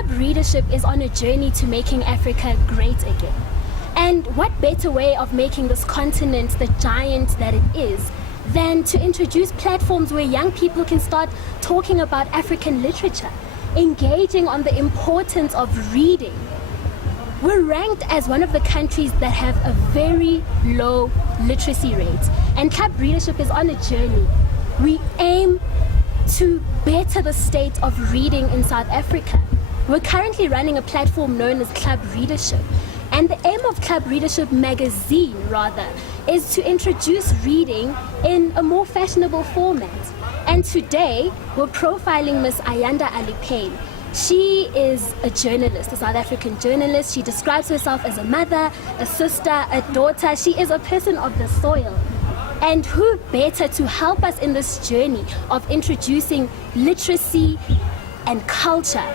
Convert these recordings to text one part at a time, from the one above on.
Club Readership is on a journey to making Africa great again. And what better way of making this continent the giant that it is than to introduce platforms where young people can start talking about African literature, engaging on the importance of reading. We're ranked as one of the countries that have a very low literacy rate, and Club Readership is on a journey. We aim to better the state of reading in South Africa. We're currently running a platform known as Club Readership, and the aim of Club Readership magazine, rather, is to introduce reading in a more fashionable format. And today, we're profiling Miss Ayanda Allie Paine. She is a journalist, a South African journalist. She describes herself as a mother, a sister, a daughter. She is a person of the soil. And who better to help us in this journey of introducing literacy and culture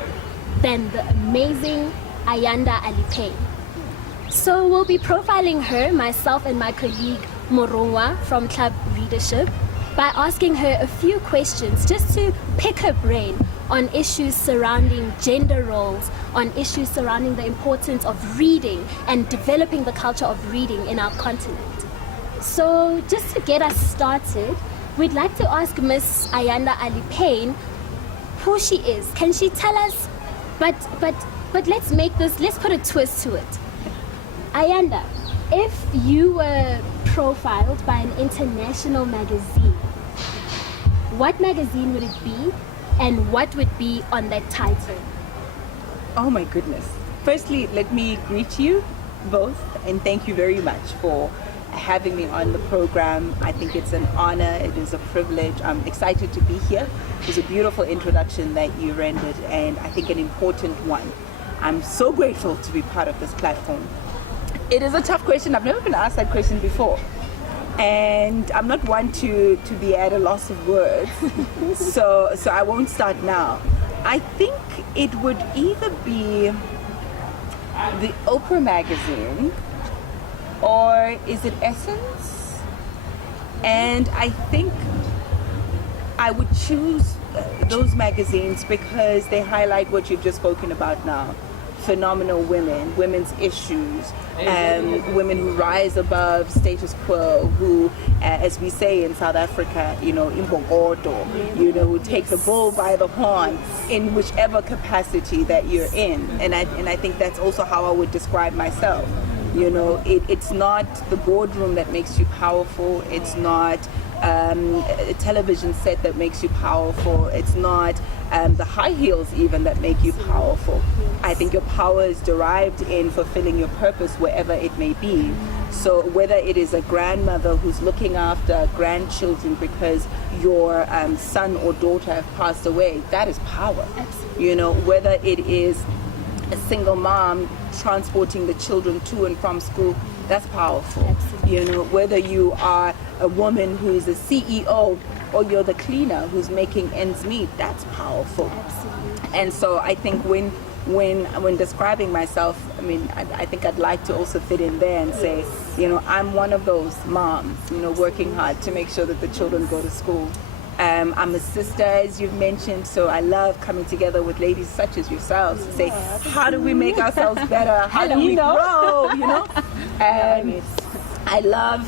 than the amazing Ayanda Allie Paine. So we'll be profiling her, myself and my colleague Morongwa from Club Readership, by asking her a few questions just to pick her brain on issues surrounding gender roles, on issues surrounding the importance of reading and developing the culture of reading in our continent. So just to get us started, we'd like to ask Miss Ayanda Allie Paine who she is. Can she tell us? But let's put a twist to it. Ayanda, if you were profiled by an international magazine, what magazine would it be and what would be on that title? Oh my goodness. Firstly, let me greet you both and thank you very much for having me on the program. I think it's an honor, it is a privilege. I'm excited to be here. It was a beautiful introduction that you rendered and I think an important one. I'm so grateful to be part of this platform. It is a tough question. I've never been asked that question before. And I'm not one to be at a loss of words. so I won't start now. I think it would either be the Oprah magazine or is it Essence? And I think I would choose those magazines because they highlight what you've just spoken about now. Phenomenal women, women's issues, women who rise above status quo, who, as we say in South Africa, imbogodo, who take the bull by the horn in whichever capacity that you're in. And I think that's also how I would describe myself. It's not the boardroom that makes you powerful. It's not a television set that makes you powerful. It's not the high heels even that make you powerful. I think your power is derived in fulfilling your purpose wherever it may be. So whether it is a grandmother who's looking after grandchildren because your son or daughter have passed away, that is power. Whether it is a single mom transporting the children to and from school, that's powerful. Whether you are a woman who is a CEO or you're the cleaner who's making ends meet, that's powerful. Absolutely. And so I think when describing myself, I think I'd like to also fit in there and say, I'm one of those moms, working hard to make sure that the children go to school. I'm a sister, as you've mentioned, so I love coming together with ladies such as yourselves to say, how do we make ourselves better? How do we grow? I love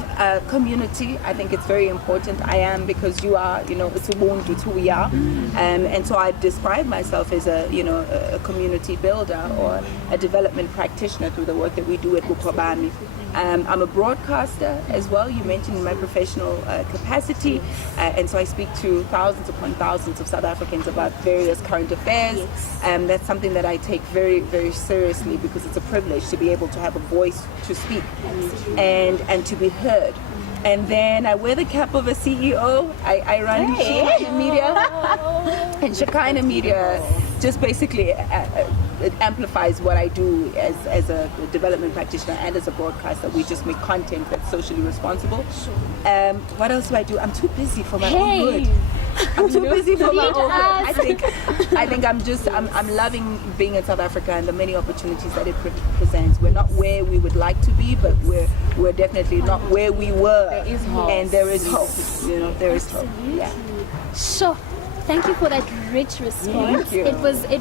community. I think it's very important. I am because you are, it's who we are. And so I describe myself as a community builder or a development practitioner through the work that we do at Bukhobami. I'm a broadcaster as well. You mentioned my professional capacity, and so I speak to thousands upon thousands of South Africans about various current affairs. That's something that I take very, very seriously because it's a privilege to be able to have a voice to speak and to be heard. And then I wear the cap of a CEO. I run Shekinah Media, and Shekinah Media just basically it amplifies what I do as a development practitioner and as a broadcaster. We just make content that's socially responsible. What else do I do? I'm too busy for my own good. I'm too busy for my own good. I think I'm loving being in South Africa and the many opportunities that it presents. We're not where we would like to be, but we're definitely not where we were. There is hope. And there is hope. There is hope. Yeah. Sure. Thank you for that rich response. Thank you. It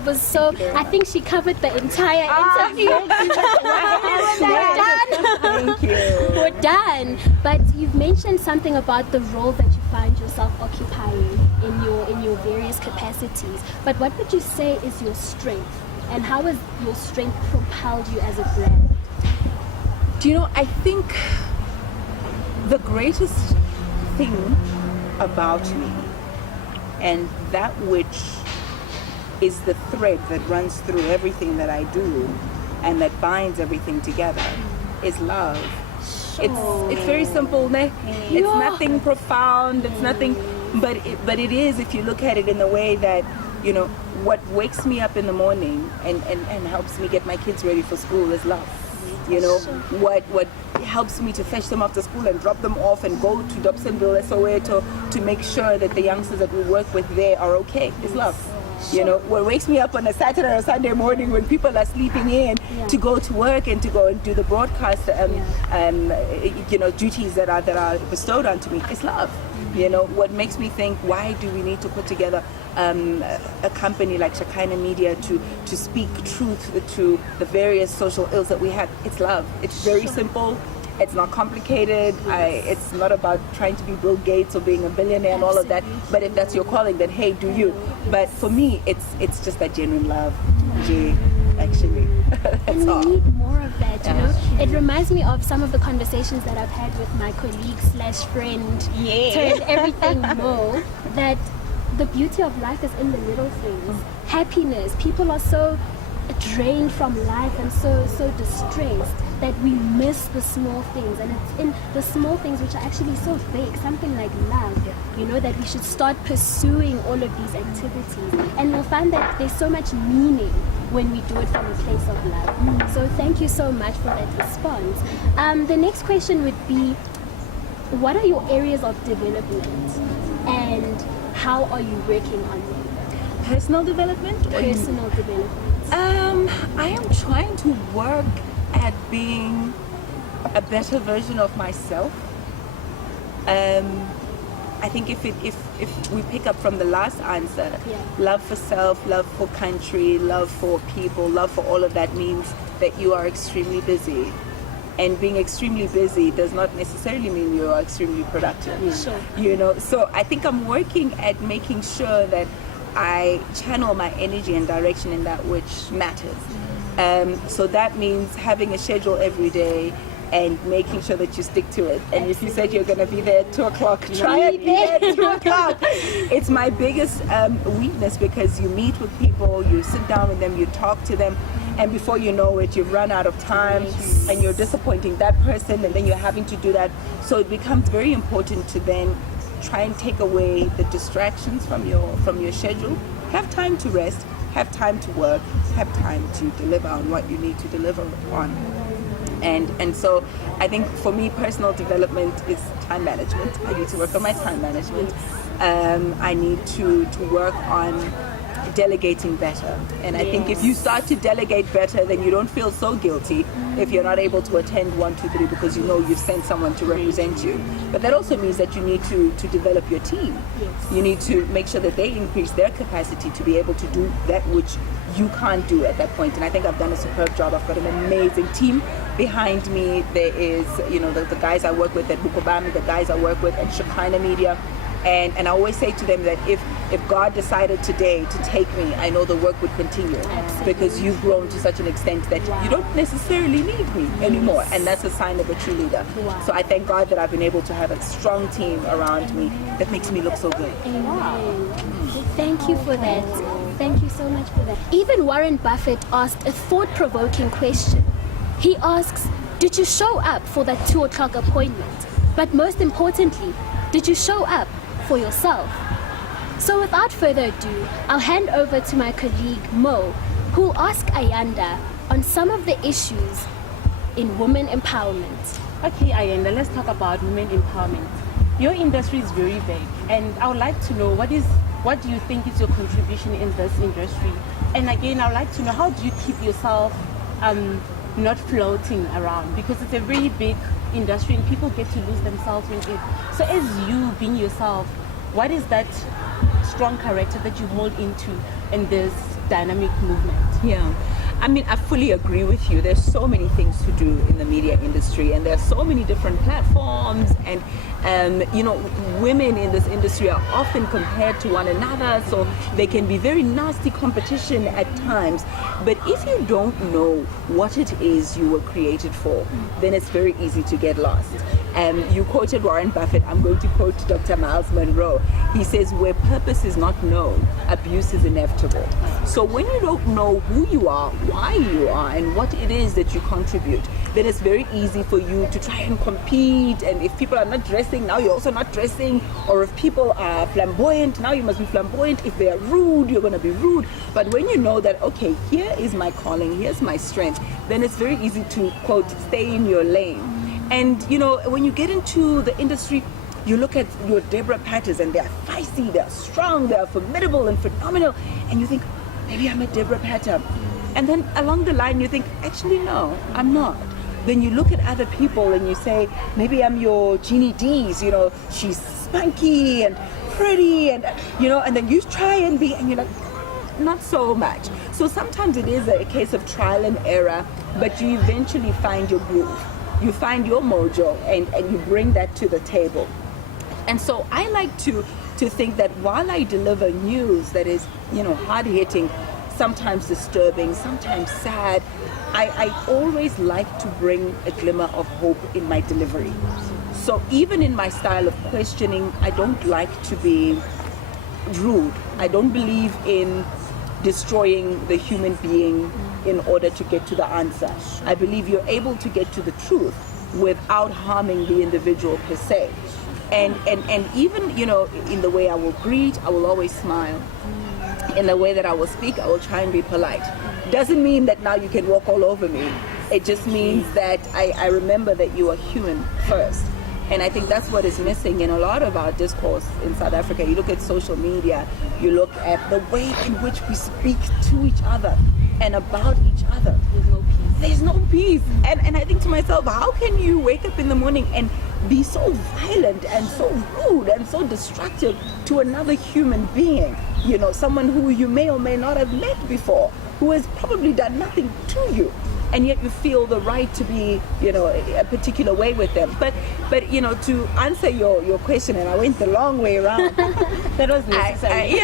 was so. I think she covered the entire interview. Thank you. We're done. But you've mentioned something about the role that you find yourself occupying in your various capacities. But what would you say is your strength, and how has your strength propelled you as a brand? Do you know, I think the greatest thing about me, and that which is the thread that runs through everything that I do and that binds everything together, is love. It's very simple, ne? It's nothing profound, it's nothing, but it is, if you look at it in the way that, you know, what wakes me up in the morning and helps me get my kids ready for school is love. You know, what helps me to fetch them after school and drop them off and go to Dobsonville, Soweto, to make sure that the youngsters that we work with there are okay is love. You know, what wakes me up on a Saturday or Sunday morning when people are sleeping in to go to work and to go and do the broadcast, you know, duties that are bestowed onto me is love. You know, what makes me think, why do we need to put together a company like Shekinah Media to speak truth to the various social ills that we have? It's love. It's very simple. It's not complicated. It's not about trying to be Bill Gates or being a billionaire and all of that. But if that's your calling, then hey, do you. But for me, it's just that genuine love, actually. And we need more of that, you know. It reminds me of some of the conversations that I've had with my colleague slash friend turned everything Mo, that the beauty of life is in the little things. Happiness. People are so drained from life and so distressed that we miss the small things, and it's in the small things which are actually so big, something like love, you know, that we should start pursuing all of these activities, and we'll find that there's so much meaning when we do it from a place of love. So thank you so much for that response. The next question would be, what are your areas of development and how are you working on them? Personal development? Personal development. I am trying to work at being a better version of myself. I think if we pick up from the last answer, love for self, love for country, love for people, love for all of that means that you are extremely busy. And being extremely busy does not necessarily mean you are extremely productive. Sure. You know, so I think I'm working at making sure that I channel my energy and direction in that which matters. So that means having a schedule every day and making sure that you stick to it. And if you said you're going to be there at 2 o'clock, try and be there at 2 o'clock. It's my biggest weakness, because you meet with people, you sit down with them, you talk to them, and before you know it, you've run out of time and you're disappointing that person, and then you're having to do that. So it becomes very important to then try and take away the distractions from your schedule. Have time to rest, have time to work, have time to deliver on what you need to deliver on. And so I think for me, personal development is time management. I need to work on my time management. I need to work on delegating better. And I think if you start to delegate better, then you don't feel so guilty if you're not able to attend 1, 2, 3, because you know you've sent someone to represent you. But that also means that you need to develop your team. You need to make sure that they increase their capacity to be able to do that which you can't do at that point. And I think I've done a superb job. I've got an amazing team behind me. There is, you know, the guys I work with at Bukobami, the guys I work with at Shekinah Media. And I always say to them that if God decided today to take me, I know the work would continue. Absolutely. Because you've grown to such an extent that you don't necessarily need me anymore. And that's a sign of a true leader. So I thank God that I've been able to have a strong team around me that makes me look so good. Amen. Thank you for that. Thank you so much for that. Even Warren Buffett asked a thought-provoking question. He asks, did you show up for that 2 o'clock appointment? But most importantly, did you show up for yourself? So without further ado, I'll hand over to my colleague Mo, who'll ask Ayanda on some of the issues in women empowerment. Okay, Ayanda, let's talk about women empowerment. Your industry is very big, and I would like to know what do you think is your contribution in this industry? And again, I would like to know, how do you keep yourself not floating around? Because it's a very big industry and people get to lose themselves in it. So as you being yourself, what is that strong character that you hold into in this dynamic movement? Yeah. I mean, I fully agree with you. There's so many things to do in the media industry, and there's so many different platforms, and women in this industry are often compared to one another, so they can be very nasty competition at times. But if you don't know what it is you were created for, then it's very easy to get lost. You quoted Warren Buffett. I'm going to quote Dr. Miles Monroe. He says, where purpose is not known, abuse is inevitable. So when you don't know who you are, why you are, and what it is that you contribute, then it's very easy for you to try and compete. And if people are not dressing, now you're also not dressing. Or if people are flamboyant, now you must be flamboyant. If they are rude, you're going to be rude. But when you know that, okay, here is my calling, here's my strength, then it's very easy to, quote, stay in your lane. And, when you get into the industry, you look at your Deborah Patters, and they're feisty, they're strong, they're formidable and phenomenal. And you think, maybe I'm a Deborah Patter. And then along the line, you think, actually, no, I'm not. Then you look at other people and you say, maybe I'm your Jeannie D's, she's spunky and pretty, and, and then you try and be, and you're like, not so much. So sometimes it is a case of trial and error, but you eventually find your groove. You find your mojo, and you bring that to the table. And so I like to think that while I deliver news that is, hard-hitting, sometimes disturbing, sometimes sad, I always like to bring a glimmer of hope in my delivery. So even in my style of questioning, I don't like to be rude. I don't believe in destroying the human being in order to get to the answer. I believe you're able to get to the truth without harming the individual per se. And even, in the way I will greet, I will always smile. In the way that I will speak, I will try and be polite. Doesn't mean that now you can walk all over me. It just means that I remember that you are human first. And I think that's what is missing in a lot of our discourse in South Africa. You look at social media, you look at the way in which we speak to each other and about each other. There's no peace. There's no peace. And I think to myself, how can you wake up in the morning and be so violent and so rude and so destructive to another human being? Someone who you may or may not have met before, who has probably done nothing to you. And yet you feel the right to be, a particular way with them. But to answer your question, and I went the long way around. That was necessary.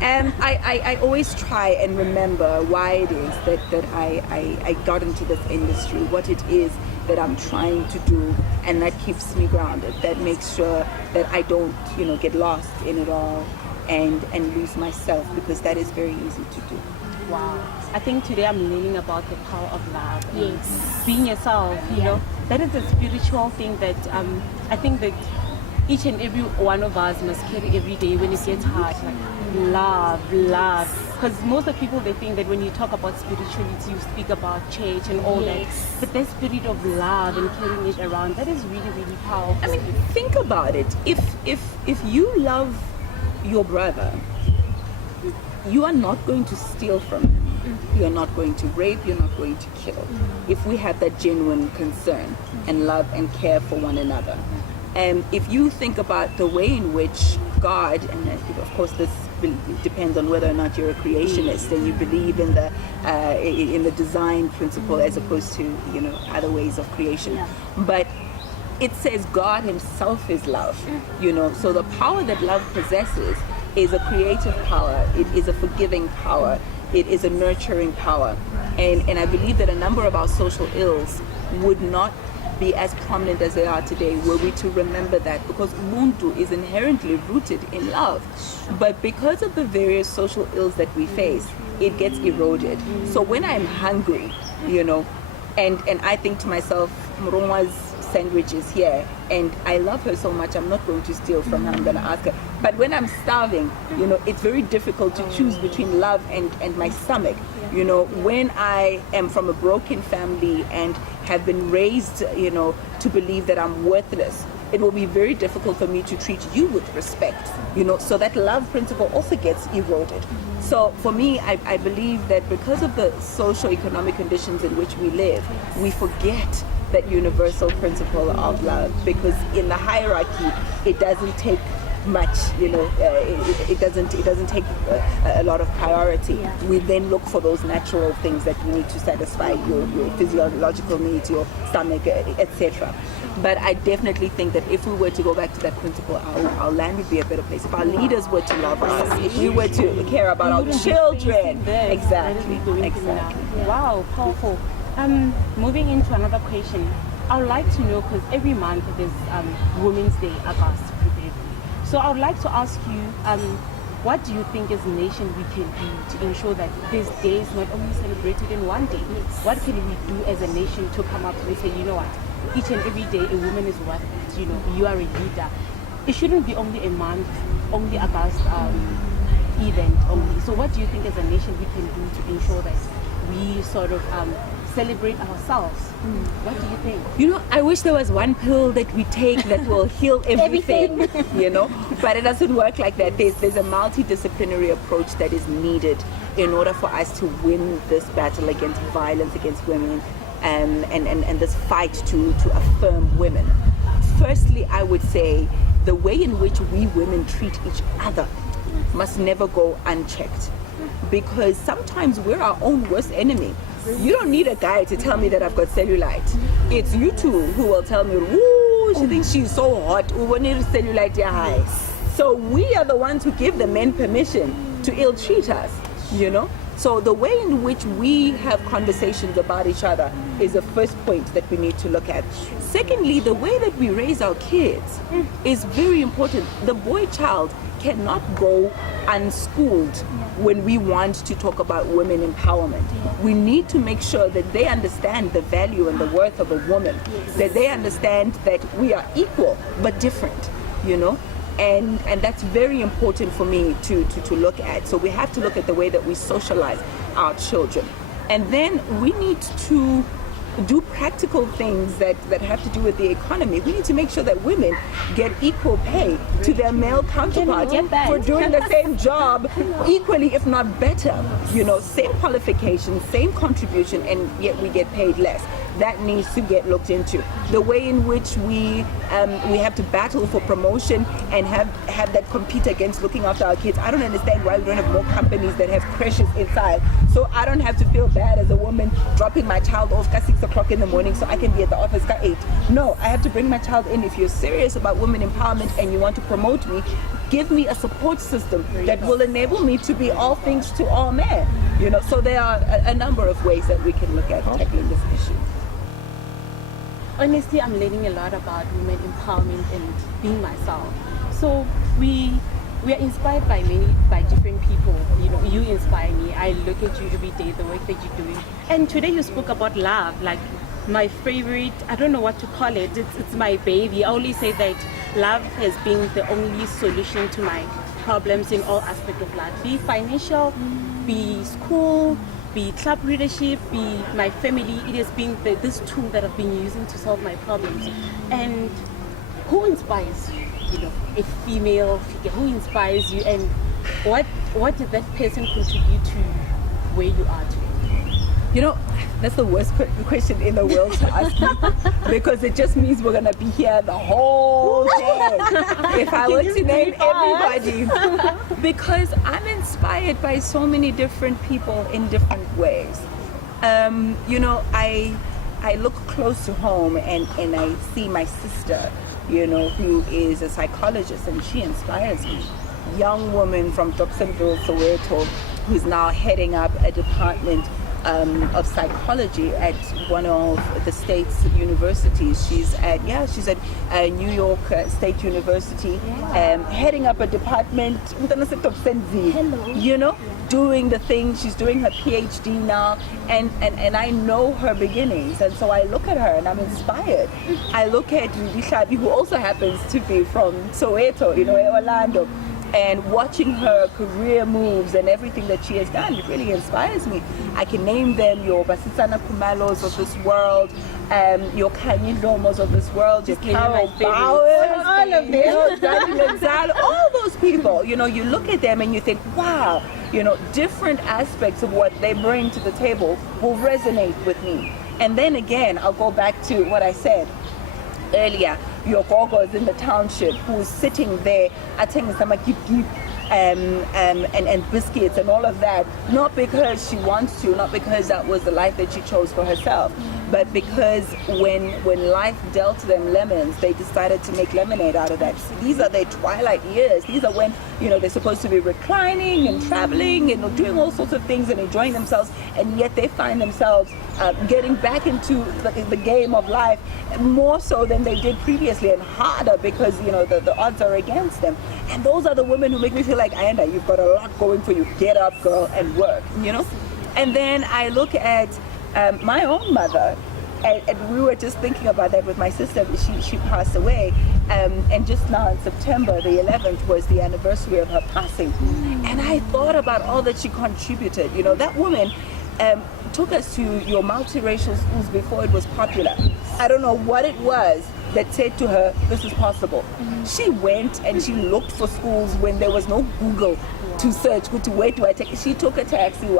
And I always try and remember why it is that I got into this industry, what it is that I'm trying to do, and that keeps me grounded. That makes sure that I don't, get lost in it all and lose myself, because that is very easy to do. Wow. I think today I'm learning about the power of love. Yes. Being yourself, that is a spiritual thing that I think that each and every one of us must carry every day when it gets hard. Like love. Because most of the people, they think that when you talk about spirituality, you speak about church and all that. But that spirit of love and carrying it around, that is really, really powerful. I mean, think about it. If you love your brother, you are not going to steal from him. You're not going to rape. You're not going to kill. If we have that genuine concern and love and care for one another. And if you think about the way in which God, and of course this depends on whether or not you're a creationist and you believe in the design principle as opposed to other ways of creation, but it says God himself is love. So the power that love possesses is a creative power. It is a forgiving power. It is a nurturing power. And I believe that a number of our social ills would not be as prominent as they are today were we to remember that, because Ubuntu is inherently rooted in love. But because of the various social ills that we face, it gets eroded. So when I'm hungry, and I think to myself, Murungwa's sandwich is here, and I love her so much, I'm not going to steal from her, I'm going to ask her. But when I'm starving, it's very difficult to choose between love and my stomach. When I am from a broken family and have been raised, to believe that I'm worthless, it will be very difficult for me to treat you with respect, so that love principle also gets eroded. So for me, I believe that because of the socio-economic conditions in which we live, we forget that universal principle of love, because in the hierarchy, it doesn't take much, it doesn't take a lot of priority. Yeah. We then look for those natural things that you need to satisfy your physiological needs, your stomach, etc. But I definitely think that if we were to go back to that principle, our land would be a better place. If our leaders were to love us, if we were to care about our children. Exactly. Wow, powerful. Moving into another question, I would like to know, because every month there's Women's Day, August. So I would like to ask you, what do you think as a nation we can do to ensure that this day is not only celebrated in one day? What can we do as a nation to come up and say, you know what, each and every day a woman is worth it, you are a leader. It shouldn't be only a month, only August event only. So what do you think as a nation we can do to ensure that we sort of celebrate ourselves? What do you think? I wish there was one pill that we take that will heal everything, but it doesn't work like that. There's a multidisciplinary approach that is needed in order for us to win this battle against violence against women and this fight to affirm women. Firstly, I would say the way in which we women treat each other must never go unchecked, because sometimes we're our own worst enemy. You don't need a guy to tell me that I've got cellulite. It's you two who will tell me, "Ooh, she thinks she's so hot. We need cellulite high." So we are the ones who give the men permission to ill-treat us, So the way in which we have conversations about each other is the first point that we need to look at. Secondly, the way that we raise our kids is very important. The boy child cannot go unschooled when we want to talk about women empowerment. We need to make sure that they understand the value and the worth of a woman, that they understand that we are equal but different, And that's very important for me to look at. So we have to look at the way that we socialize our children. And then we need to do practical things that have to do with the economy. We need to make sure that women get equal pay to their male counterparts for doing the same job equally, if not better. Same qualifications, same contribution, and yet we get paid less. That needs to get looked into. The way in which we have to battle for promotion and have that compete against looking after our kids. I don't understand why we don't have more companies that have creches inside. So I don't have to feel bad as a woman dropping my child off at 6 o'clock in the morning so I can be at the office at 8. No, I have to bring my child in. If you're serious about women empowerment and you want to promote me, give me a support system that will enable me to be all things to all men. So there are a number of ways that we can look at tackling this issue. Honestly, I'm learning a lot about women empowerment and being myself. So we are inspired by different people. You inspire me. I look at you every day, the work that you're doing. And today you spoke about love, like my favorite, I don't know what to call it. It's my baby. I always say that love has been the only solution to my problems in all aspects of life, be financial, be school, be club leadership, be my family. It has been this tool that I've been using to solve my problems. And who inspires you? A female figure. Who inspires you, and what did that person contribute to where you are today? That's the worst question in the world to ask me, because it just means we're gonna be here the whole day if I were to name everybody. Because I'm inspired by so many different people in different ways. I look close to home and I see my sister, who is a psychologist, and she inspires me. Young woman from Dobsonville, Soweto, who's now heading up a department of psychology at one of the state's universities. She's at New York State University, heading up a department. Hello. Doing the thing. She's doing her PhD now, and I know her beginnings, and so I look at her and I'm inspired. I look at Rishabi, who also happens to be from Soweto, Orlando. And watching her career moves and everything that she has done, it really inspires me. I can name them, your Basitsana Kumalos of this world, your Kanye Lomos of this world, your Carol Bowers, all of them, all those people. You look at them and you think, wow, different aspects of what they bring to the table will resonate with me. And then again, I'll go back to what I said earlier your gogos in the township who's sitting there attending some and biscuits and all of that, not because she wants to, not because that was the life that she chose for herself, but because when life dealt them lemons, they decided to make lemonade out of that. These are their twilight years. These are when, they're supposed to be reclining and traveling and doing all sorts of things and enjoying themselves, and yet they find themselves getting back into the game of life more so than they did previously, and harder because the odds are against them. And those are the women who make me feel like, Ayanda, you've got a lot going for you. Get up, girl, and work. And then I look at my own mother, and we were just thinking about that with my sister. She passed away, and just now in September the 11th was the anniversary of her passing. And I thought about all that she contributed. That woman took us to your multiracial schools before it was popular. I don't know what it was that said to her, this is possible. She went and she looked for schools when there was no Google to search, where do I take it? She took a taxi, and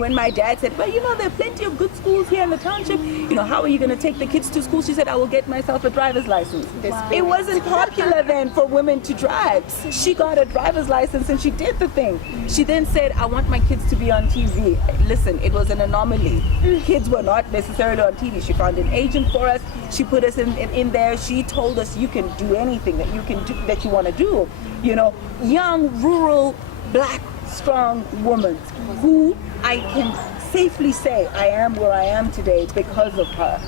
when my dad said, well, there are plenty of good schools here in the township, how are you going to take the kids to school? She said, I will get myself a driver's license. Wow. It wasn't popular then for women to drive. She got a driver's license and she did the thing. She then said, I want my kids to be on TV. Listen, it was an anomaly. Kids were not necessarily on TV. She found an agent for us. She put us in there. She told us, you can do anything that you can do, that you want to do. Young, rural, black, strong woman who I can safely say I am where I am today because of her,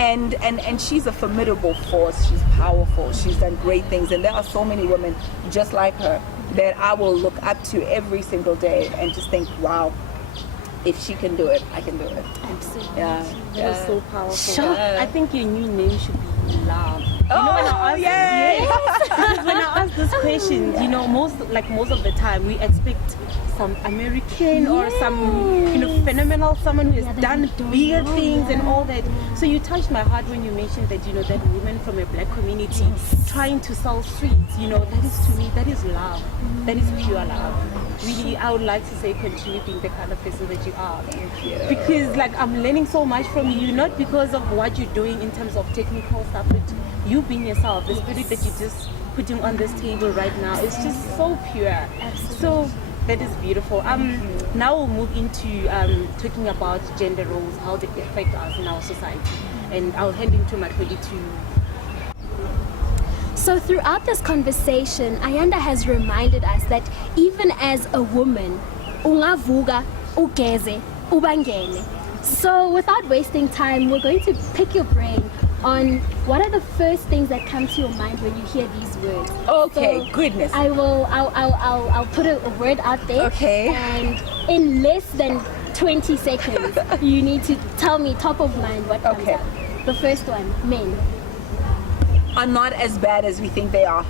and she's a formidable force. She's powerful. She's done great things, and there are so many women just like her that I will look up to every single day and just think, wow, if she can do it, I can do it. Absolutely. Yeah. That was so powerful. Sure. I think your new name should be Love. Yes. When I ask this question, most of the time we expect some American or some phenomenal someone who has done bigger things and all that. So you touched my heart when you mentioned that that woman from a black community trying to sell sweets. That is, to me, that is love. That is pure love. Really, I would like to say continue being the kind of person that you are. Thank you. Because I'm learning so much from you, not because of what you're doing in terms of technical stuff, but you being yourself, the spirit that you're just putting on this table right now is just so pure. Absolutely. So that is beautiful. Now we'll move into talking about gender roles, how they affect us in our society. And I'll hand into my colleague to. So throughout this conversation, Ayanda has reminded us that even as a woman, ungavuka, ugeze, ubangene. So without wasting time, we're going to pick your brain on what are the first things that come to your mind when you hear these words. Okay, so goodness. I'll put a word out there. Okay. And in less than 20 seconds, you need to tell me top of mind what comes Okay. up. The first one, men. Are not as bad as we think they are.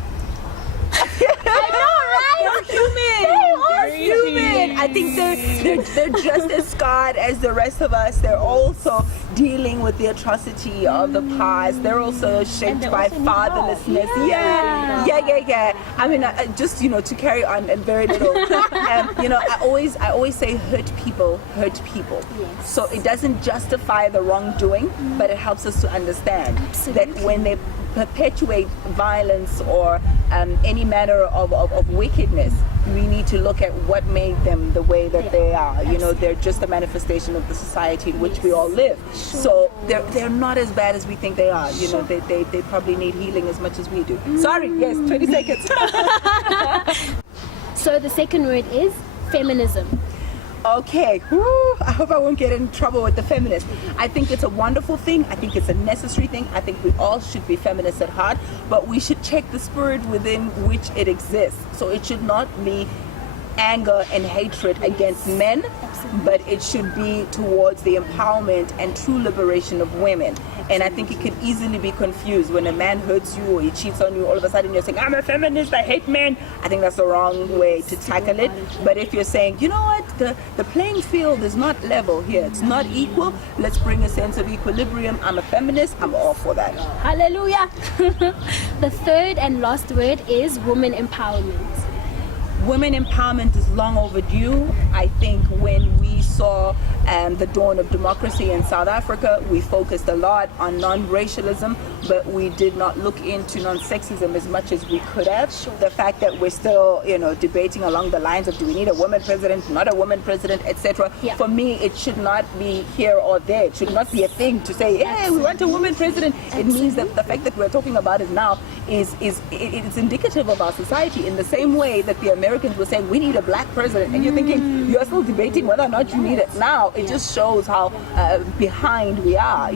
I know, right? They're human. I think they're just as scarred as the rest of us. They're also dealing with the atrocity of the past. They're also shaped by fatherlessness. Yeah. I mean, just to carry on and very little. I always say hurt people. Yes. So it doesn't justify the wrongdoing, but it helps us to understand that when they perpetuate violence or any manner of wickedness, we need to look at what made them the way that they are. They're just a manifestation of the society in which we all live. So they're not as bad as we think they are. They probably need healing as much as we do. Sorry, yes, 20 seconds. So the second word is feminism. Okay, I hope I won't get in trouble with the feminists. I think it's a wonderful thing. I think it's a necessary thing. I think we all should be feminists at heart, but we should check the spirit within which it exists. So it should not be anger and hatred against men, but it should be towards the empowerment and true liberation of women. And I think it can easily be confused when a man hurts you or he cheats on you, all of a sudden you're saying, I'm a feminist, I hate men. I think that's the wrong way to tackle it. But if you're saying, you know what, the playing field is not level here, it's not equal, let's bring a sense of equilibrium. I'm a feminist, I'm all for that. Hallelujah. The third and last word is woman empowerment. women empowerment is long overdue. I think when we saw the dawn of democracy in South Africa, we focused a lot on non-racialism, but we did not look into non-sexism as much as we could have. The fact that we're still, debating along the lines of do we need a woman president, not a woman president, etc. Yeah. For me, it should not be here or there. It should not be a thing to say, hey, we want a woman president. It means that the fact that we're talking about it now is indicative of our society, in the same way that the Americans were saying we need a black president, and you're thinking you're still debating whether or not you need it now. It just shows how behind we are,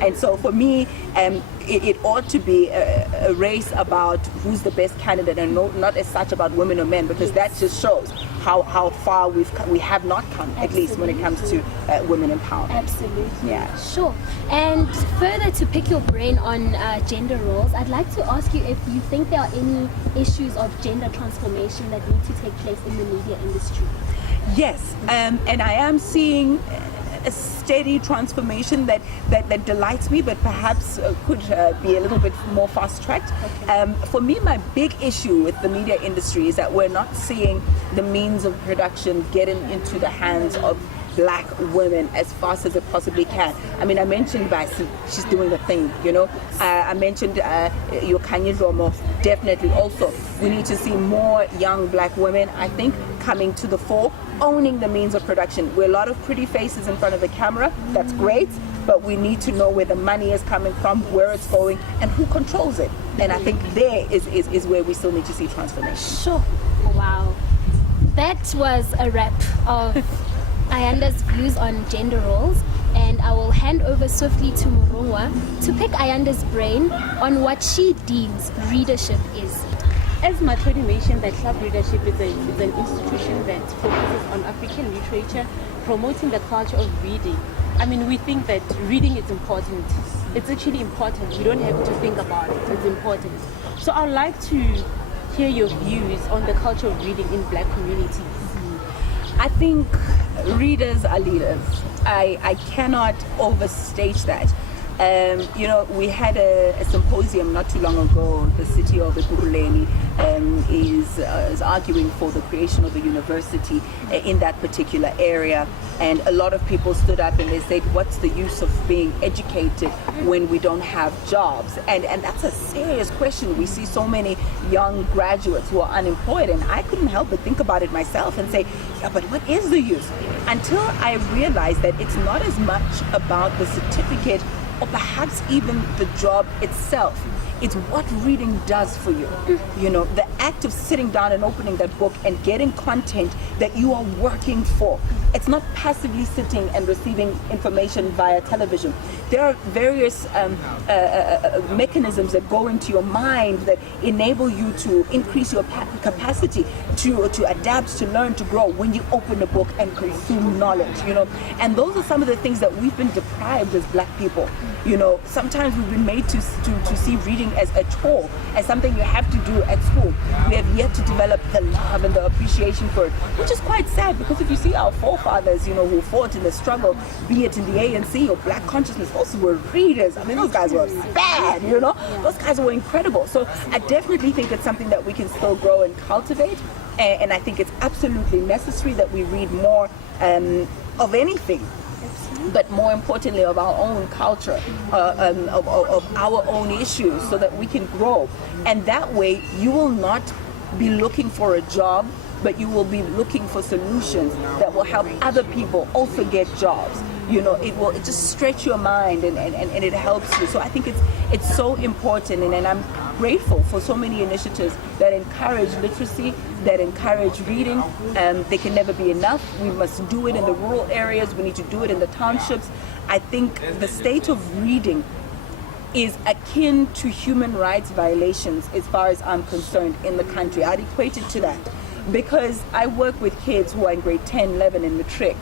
and so for me, it ought to be a race about who's the best candidate, and not as such about women or men, because that just shows how far we have not come, at least when it comes to women empowerment. Absolutely. Yeah. Sure. And further to pick your brain on gender roles, I'd like to ask you if you think there are any issues of gender transformation that need to take place in the media industry. Yes, and I am seeing a steady transformation that delights me, but perhaps could be a little bit more fast-tracked. Okay. For me, my big issue with the media industry is that we're not seeing the means of production getting into the hands of black women as fast as it possibly can. I mean, I mentioned Basi, she's doing the thing, I mentioned Yokanye Zomo, definitely also. We need to see more young black women, I think, coming to the fore, owning the means of production. We're a lot of pretty faces in front of the camera, that's great, but we need to know where the money is coming from, where it's going, and who controls it. And I think there is where we still need to see transformation. Sure. Wow. That was a wrap of Ayanda's views on gender roles, and I will hand over swiftly to Murungwa to pick Ayanda's brain on what she deems readership is. As Matlodi mentioned, that club readership is an institution that focuses on African literature, promoting the culture of reading. I mean, we think that reading is important. It's actually important. You don't have to think about it. It's important. So I'd like to hear your views on the culture of reading in black communities. I think readers are leaders. I cannot overstate that. We had a symposium not too long ago. The city of Ekurhuleni is arguing for the creation of a university in that particular area. And a lot of people stood up and they said, what's the use of being educated when we don't have jobs? And that's a serious question. We see so many young graduates who are unemployed, and I couldn't help but think about it myself and say, yeah, but what is the use? Until I realized that it's not as much about the certificate or perhaps even the job itself. It's what reading does for you. The act of sitting down and opening that book and getting content that you are working for. It's not passively sitting and receiving information via television. There are various mechanisms that go into your mind that enable you to increase your capacity to adapt, to learn, to grow when you open a book and consume knowledge, And those are some of the things that we've been deprived as black people. Sometimes we've been made to see reading as a chore, as something you have to do at school. We have yet to develop the love and the appreciation for it, which is quite sad, because if you see our forefathers, who fought in the struggle, be it in the ANC or black consciousness, those were readers. I mean, those guys were bad, Those guys were incredible. So I definitely think it's something that we can still grow and cultivate. And I think it's absolutely necessary that we read more of anything, but more importantly of our own culture, of our own issues, so that we can grow. And that way you will not be looking for a job, but you will be looking for solutions that will help other people also get jobs. It just stretch your mind and it helps you. So I think it's so important, and I'm grateful for so many initiatives that encourage literacy, that encourage reading. They can never be enough. We must do it in the rural areas. We need to do it in the townships. I think the state of reading is akin to human rights violations as far as I'm concerned in the country. I'd equate it to that, because I work with kids who are in grade 10, 11 in matric,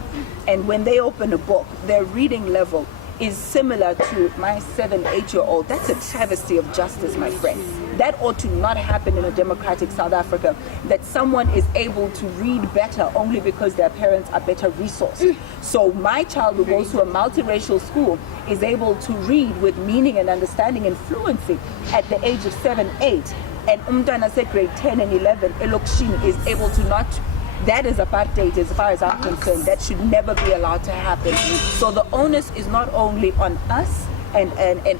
and when they open a book, their reading level is similar to my 7, 8-year-old. That's a travesty of justice, my friend. That ought to not happen in a democratic South Africa, that someone is able to read better only because their parents are better resourced. So my child, who goes to a multiracial school, is able to read with meaning and understanding and fluency at the age of 7, 8. and umntwana said grade 10 and 11, elokishini is able to not. That is apartheid as far as I'm concerned. That should never be allowed to happen. So the onus is not only on us and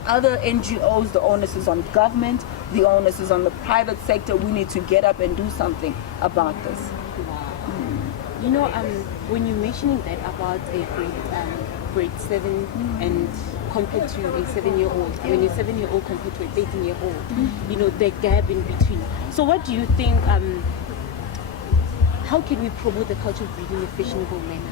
other NGOs, the onus is on government, the onus is on the private sector. We need to get up and do something about this. You know, when you're mentioning that about a grade 7 and compared to a 7-year-old, when a 7-year-old compared to a 13-year-old, you know, the gap in between. So what do you think, how can we promote the culture of reading in a fashionable manner?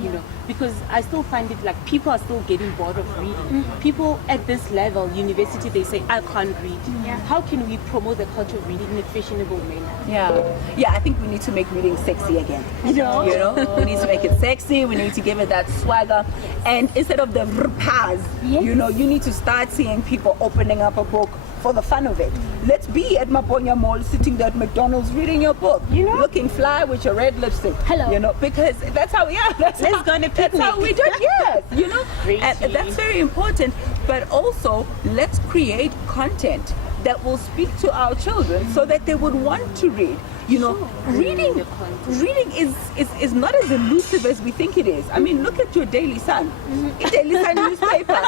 You know, because I still find it like people are still getting bored of reading. People at this level, university, they say, I can't read. How can we promote the culture of reading in a fashionable manner? Yeah, I think we need to make reading sexy again. You know, we need to make it sexy. We need to give it that swagger. And instead of the vrpaz, you know, you need to start seeing people opening up a book for the fun of it. Let's be at Maponya Mall, sitting there at McDonald's, reading your book, you know, looking fly with your red lipstick. Hello. You know, because that's how. Let's go on a picnic. That's how we do it. Yes, you know, and that's very important. But also, let's create content that will speak to our children so that they would want to read. You know, reading is not as elusive as we think it is. I mean, look at your Daily Sun. Daily Sun newspaper.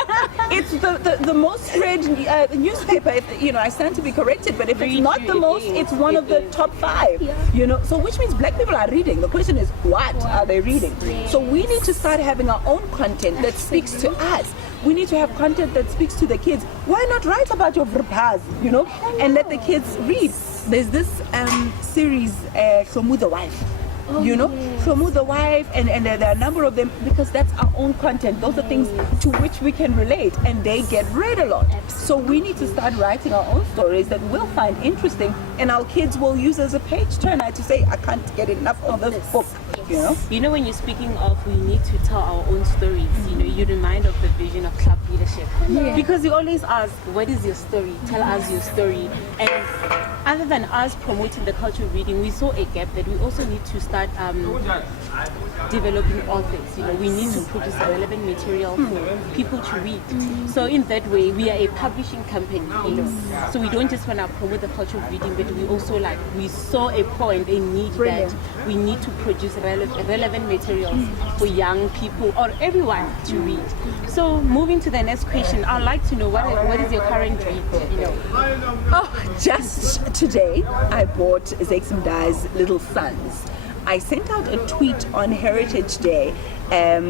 It's the most read newspaper. If, you know, I stand to be corrected, but if it's not the most, it's one of the top 5. You know, so which means black people are reading. The question is, what are they reading? So we need to start having our own content that speaks to us. We need to have content that speaks to the kids. Why not write about your vrpaz, you know, and let the kids read? There's this series, Somu the Wife, you know, Somu the Wife, and there are a number of them because that's our own content. Those are things to which we can relate, and they get read a lot. So we need to start writing our own stories that we'll find interesting, and our kids will use as a page turner to say, I can't get enough of this book. You know, when you're speaking of we need to tell our own stories, you know, you remind of the vision of club leadership. Because you always ask, what is your story? Tell us your story. And other than us promoting the culture of reading, we saw a gap that we also need to start developing authors. You know, we need to produce relevant material for people to read. So in that way, we are a publishing company, you know. So we don't just want to promote the culture of reading, but we also we saw a point, a need that we need to produce relevant materials for young people or everyone to read. So moving to the next question, I'd like to know what is your current read? You know. Oh, just today I bought Zeksimda's Little Sons. I sent out a tweet on Heritage Day,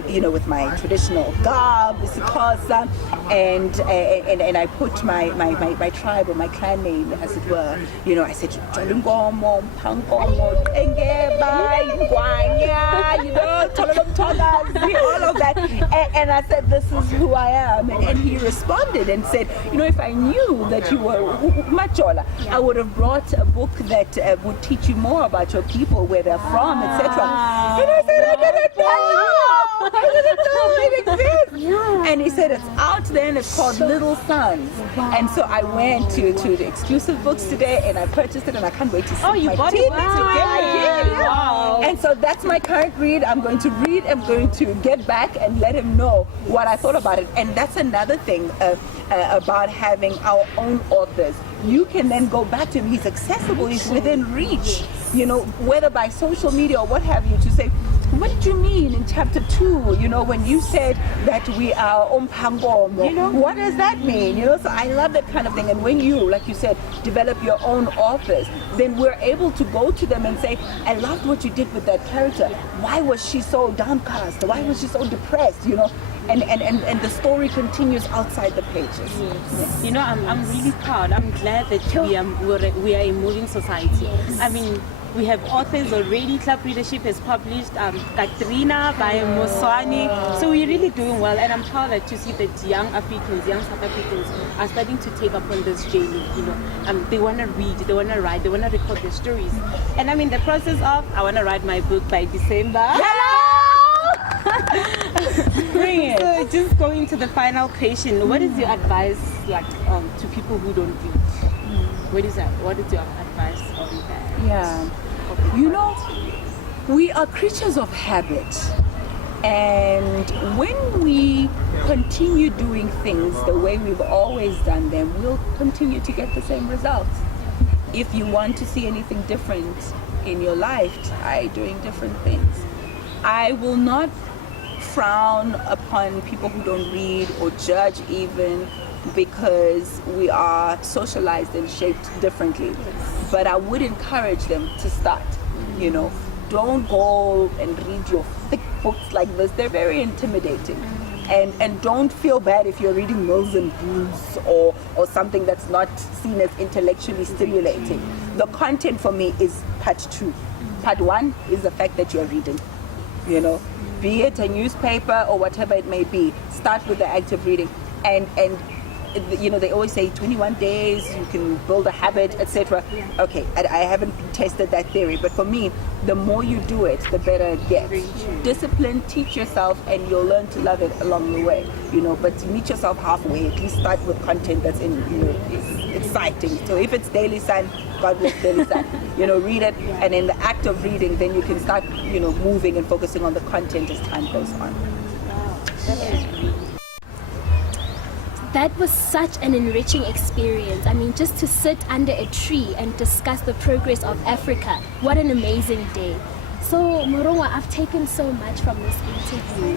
you know, with my traditional garb, Sikhosa, and I put my tribe or my clan name, as it were. You know, I said, Jolungomo, Pangomo, Engeba, Ngwanya, you know, Tololom Togas, all of that. And I said, this is who I am. And he responded and said, you know, if I knew that you were Machola, I would have brought a book that would teach you more about your people, where they're from, etc. And I said, I didn't know! I didn't know it exists! And he said, it's out there and it's called Little Sons. And so I went to the exclusive books today and I purchased it and I can't wait to see you my bought it? teeth together. Wow. And so that's my current read. I'm going to read, I'm going to get back and let him know what I thought about it. And that's another thing about having our own authors. You can then go back to him. He's accessible, he's within reach, you know, whether by social media or what have you, to say, what did you mean in chapter 2, you know, when you said that we are Ompangomo? You know, what does that mean? You know, so I love that kind of thing. And when you, like you said, develop your own authors, then we're able to go to them and say, I loved what you did with that character. Why was she so downcast? Why was she so depressed? You know, and the story continues outside the pages. Yes. You know, I'm really proud. I'm glad that we are a moving society. I mean, we have authors already. Club Readership has published Katrina by Moswani. So we're really doing well, and I'm proud to see that young Africans, young South Africans are starting to take up on this journey. You know, they want to read, they want to write, they want to record their stories. And I'm in the process of, I want to write my book by December. Bring it. So just going to the final question, what is your advice to people who don't read? What is your advice on that? Yeah. You know, we are creatures of habit. And when we continue doing things the way we've always done them, we'll continue to get the same results. if you want to see anything different in your life, try doing different things. I will not frown upon people who don't read or judge even, because we are socialized and shaped differently. But I would encourage them to start, you know. Don't go and read your thick books like this. They're very intimidating. And don't feel bad if you're reading Mills and Bruce or something that's not seen as intellectually stimulating. The content for me is part 2. Part 1 is the fact that you're reading, you know. Be it a newspaper or whatever it may be, start with the act of reading. And you know, they always say 21 days you can build a habit, etc. Okay, I haven't tested that theory, but for me, the more you do it, the better it gets. Discipline, teach yourself, and you'll learn to love it along the way, you know. But meet yourself halfway. At least start with content that's exciting. So if it's Daily Sun, God bless Daily Sun, you know, read it, and in the act of reading, then you can start, you know, moving and focusing on the content as time goes on. Wow, that is great. That was such an enriching experience. I mean, just to sit under a tree and discuss the progress of Africa, what an amazing day. So, Morongwa, I've taken so much from this interview.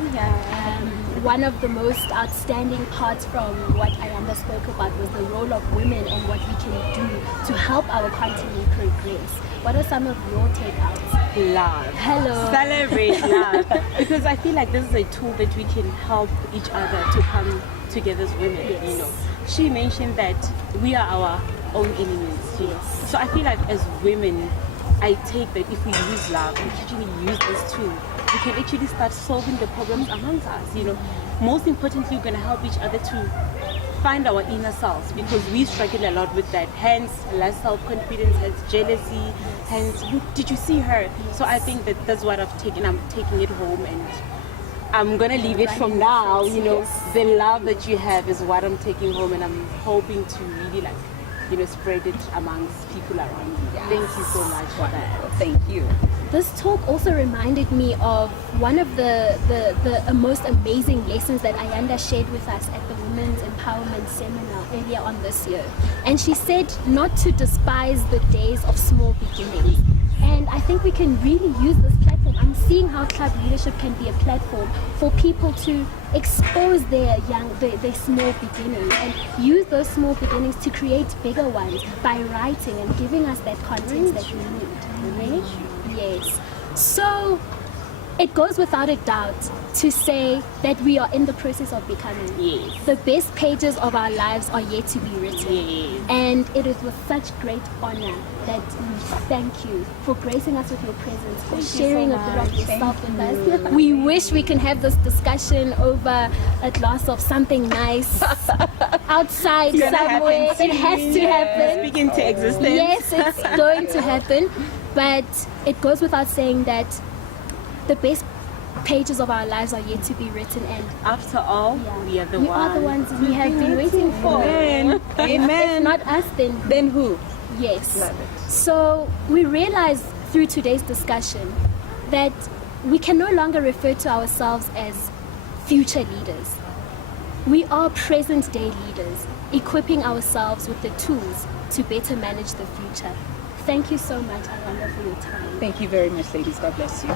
One of the most outstanding parts from what Ayanda spoke about was the role of women and what we can do to help our continent progress. What are some of your takeouts? Love. Hello. Celebrate love. Because I feel like this is a tool that we can help each other to come together as women, Yes. you know. She mentioned that we are our own enemies, you know. So I feel like as women, I take that if we use love and actually use this tool, we can actually start solving the problems amongst us, you know. Most importantly, we're going to help each other to find our inner selves, because we struggle a lot with that. Hence, less self-confidence, hence jealousy, hence, did you see her? So I think that that's what I've taken. I'm taking it home, and I'm going to leave it from now, you know. The love that you have is what I'm taking home, and I'm hoping to really, like, you know, spread it amongst people around me. Yes. Thank you so much for that. Thank you. This talk also reminded me of one of the most amazing lessons that Ayanda shared with us at the Women's Empowerment Seminar earlier on this year. And she said not to despise the days of small beginnings. And I think we can really use this platform. I'm seeing how club leadership can be a platform for people to expose their small beginnings and use those small beginnings to create bigger ones by writing and giving us that content that we need. Right? Yes. So it goes without a doubt to say that we are in the process of becoming. Yes. The best pages of our lives are yet to be written. Yes. And it is with such great honor that we thank you for gracing us with your presence, for sharing a bit of yourself with us. We wish we can have this discussion over a glass of something nice outside somewhere. It has to happen. Speak into existence. Yes, it's going to happen. But it goes without saying that the best pages of our lives are yet to be written, and After all, we are the ones. we have been waiting for. Amen. If not us, Then who? yes. Love it. So we realize through today's discussion that we can no longer refer to ourselves as future leaders. We are present day leaders, equipping ourselves with the tools to better manage the future. Thank you so much, Ayanda, for your time. Thank you very much, ladies. God bless you.